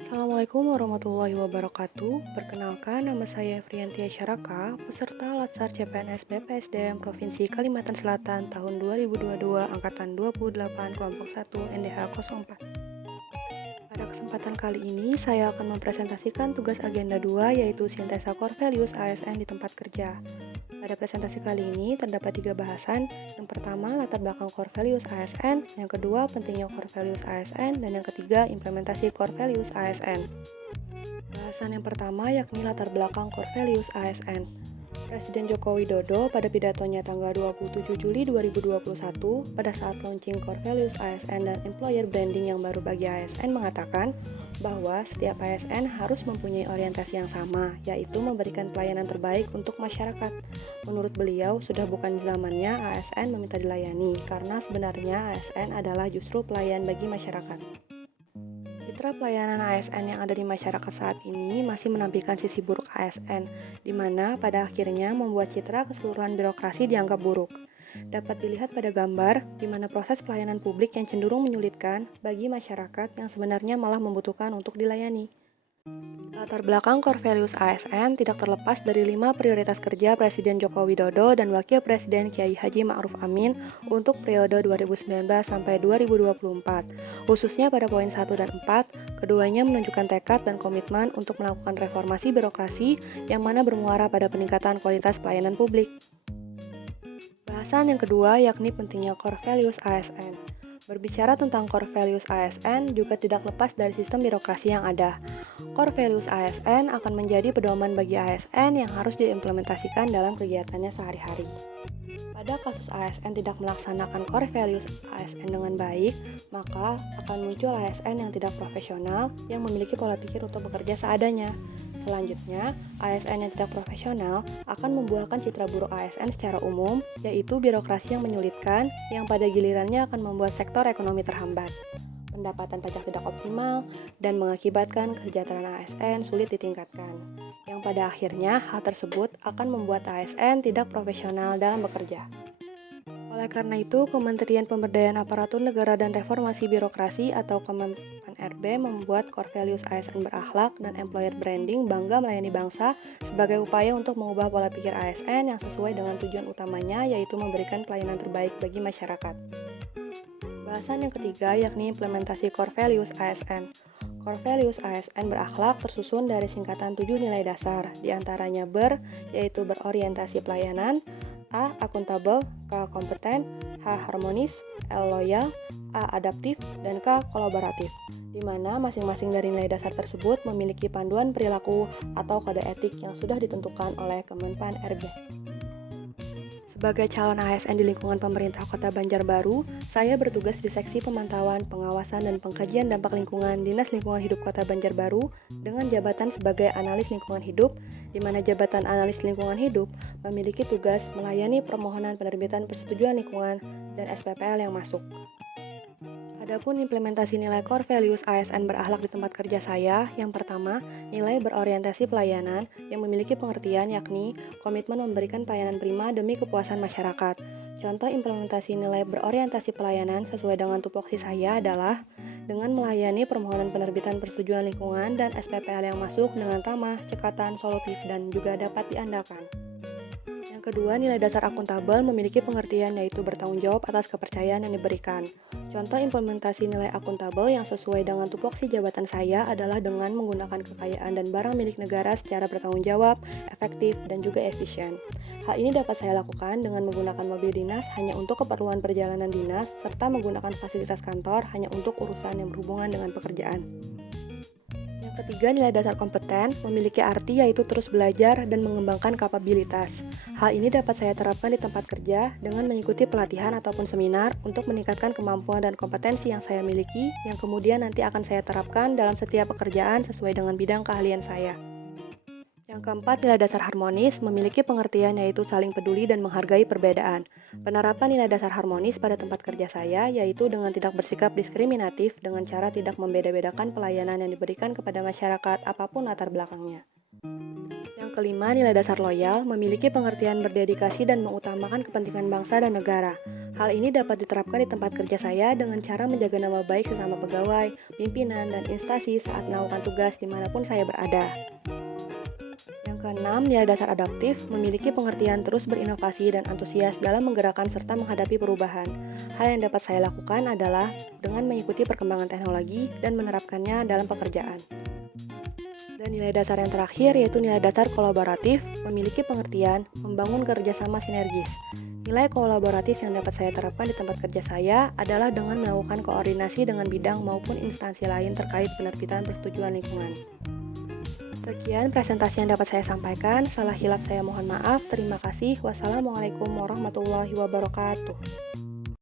Assalamualaikum warahmatullahi wabarakatuh. Perkenalkan, nama saya Friyantia Syaraka, peserta Latsar CPNS BPSDM Provinsi Kalimantan Selatan tahun 2022 angkatan 28 kelompok 1 NDH 04. Pada kesempatan kali ini, saya akan mempresentasikan tugas agenda 2 yaitu sintesa core values ASN di tempat kerja. Pada presentasi kali ini terdapat 3 bahasan. Yang pertama, latar belakang core values ASN, yang kedua, pentingnya core values ASN, dan yang ketiga, implementasi core values ASN. Bahasan yang pertama yakni latar belakang core values ASN. Presiden Joko Widodo pada pidatonya tanggal 27 Juli 2021 pada saat launching core values ASN dan employer branding yang baru bagi ASN mengatakan bahwa setiap ASN harus mempunyai orientasi yang sama, yaitu memberikan pelayanan terbaik untuk masyarakat. Menurut beliau, sudah bukan zamannya ASN meminta dilayani, karena sebenarnya ASN adalah justru pelayan bagi masyarakat. Citra pelayanan ASN yang ada di masyarakat saat ini masih menampilkan sisi buruk ASN, di mana pada akhirnya membuat citra keseluruhan birokrasi dianggap buruk. Dapat dilihat pada gambar, di mana proses pelayanan publik yang cenderung menyulitkan bagi masyarakat yang sebenarnya malah membutuhkan untuk dilayani. Latar belakang core values ASN tidak terlepas dari 5 prioritas kerja Presiden Joko Widodo dan Wakil Presiden Kiai Haji Ma'ruf Amin untuk periode 2019 sampai 2024. Khususnya pada poin 1 dan 4, keduanya menunjukkan tekad dan komitmen untuk melakukan reformasi birokrasi yang mana bermuara pada peningkatan kualitas pelayanan publik. Bahasan yang kedua yakni pentingnya core values ASN. Berbicara tentang core values ASN juga tidak lepas dari sistem birokrasi yang ada. Core values ASN akan menjadi pedoman bagi ASN yang harus diimplementasikan dalam kegiatannya sehari-hari. Pada kasus ASN tidak melaksanakan core values ASN dengan baik, maka akan muncul ASN yang tidak profesional yang memiliki pola pikir untuk bekerja seadanya. Selanjutnya, ASN yang tidak profesional akan membuahkan citra buruk ASN secara umum, yaitu birokrasi yang menyulitkan, yang pada gilirannya akan membuat sektor ekonomi terhambat, pendapatan pajak tidak optimal, dan mengakibatkan kesejahteraan ASN sulit ditingkatkan, yang pada akhirnya hal tersebut akan membuat ASN tidak profesional dalam bekerja. Oleh karena itu, Kementerian Pemberdayaan Aparatur Negara dan Reformasi Birokrasi atau Kemenpan-RB membuat core values ASN berakhlak dan employer branding bangga melayani bangsa sebagai upaya untuk mengubah pola pikir ASN yang sesuai dengan tujuan utamanya, yaitu memberikan pelayanan terbaik bagi masyarakat. Bahasan yang ketiga yakni implementasi core values ASN. Core values ASN berakhlak tersusun dari singkatan 7 nilai dasar, diantaranya yaitu berorientasi pelayanan, A. Akuntabel, K. Kompeten, H. Harmonis, L. Loyal, A. Adaptif, dan K. Kolaboratif, di mana masing-masing dari nilai dasar tersebut memiliki panduan perilaku atau kode etik yang sudah ditentukan oleh Kemenpan-RB. Sebagai calon ASN di lingkungan pemerintah Kota Banjarbaru, saya bertugas di Seksi Pemantauan, Pengawasan, dan Pengkajian Dampak Lingkungan Dinas Lingkungan Hidup Kota Banjarbaru dengan jabatan sebagai analis lingkungan hidup, di mana jabatan analis lingkungan hidup memiliki tugas melayani permohonan penerbitan persetujuan lingkungan dan SPPL yang masuk. Adapun implementasi nilai core values ASN berakhlak di tempat kerja saya, yang pertama, nilai berorientasi pelayanan yang memiliki pengertian yakni komitmen memberikan pelayanan prima demi kepuasan masyarakat. Contoh implementasi nilai berorientasi pelayanan sesuai dengan tupoksi saya adalah dengan melayani permohonan penerbitan persetujuan lingkungan dan SPPL yang masuk dengan ramah, cekatan, solutif, dan juga dapat diandalkan. Yang kedua, nilai dasar akuntabel memiliki pengertian yaitu bertanggung jawab atas kepercayaan yang diberikan. Contoh implementasi nilai akuntabel yang sesuai dengan tupoksi jabatan saya adalah dengan menggunakan kekayaan dan barang milik negara secara bertanggung jawab, efektif, dan juga efisien. Hal ini dapat saya lakukan dengan menggunakan mobil dinas hanya untuk keperluan perjalanan dinas, serta menggunakan fasilitas kantor hanya untuk urusan yang berhubungan dengan pekerjaan. Yang ketiga, nilai dasar kompeten memiliki arti yaitu terus belajar dan mengembangkan kapabilitas. Hal ini dapat saya terapkan di tempat kerja dengan mengikuti pelatihan ataupun seminar untuk meningkatkan kemampuan dan kompetensi yang saya miliki, yang kemudian nanti akan saya terapkan dalam setiap pekerjaan sesuai dengan bidang keahlian saya. Yang keempat, nilai dasar harmonis memiliki pengertian yaitu saling peduli dan menghargai perbedaan. Penerapan nilai dasar harmonis pada tempat kerja saya yaitu dengan tidak bersikap diskriminatif dengan cara tidak membeda-bedakan pelayanan yang diberikan kepada masyarakat apapun latar belakangnya. Yang kelima, nilai dasar loyal memiliki pengertian berdedikasi dan mengutamakan kepentingan bangsa dan negara. Hal ini dapat diterapkan di tempat kerja saya dengan cara menjaga nama baik sesama pegawai, pimpinan, dan instansi saat melakukan tugas dimanapun saya berada. Yang keenam, nilai dasar adaptif, memiliki pengertian terus berinovasi dan antusias dalam menggerakkan serta menghadapi perubahan. Hal yang dapat saya lakukan adalah dengan mengikuti perkembangan teknologi dan menerapkannya dalam pekerjaan. Dan nilai dasar yang terakhir yaitu nilai dasar kolaboratif, memiliki pengertian, membangun kerjasama sinergis. Nilai kolaboratif yang dapat saya terapkan di tempat kerja saya adalah dengan melakukan koordinasi dengan bidang maupun instansi lain terkait penerbitan persetujuan lingkungan. Sekian presentasi yang dapat saya sampaikan. Salah hilap saya mohon maaf. Terima kasih. Wassalamualaikum warahmatullahi wabarakatuh.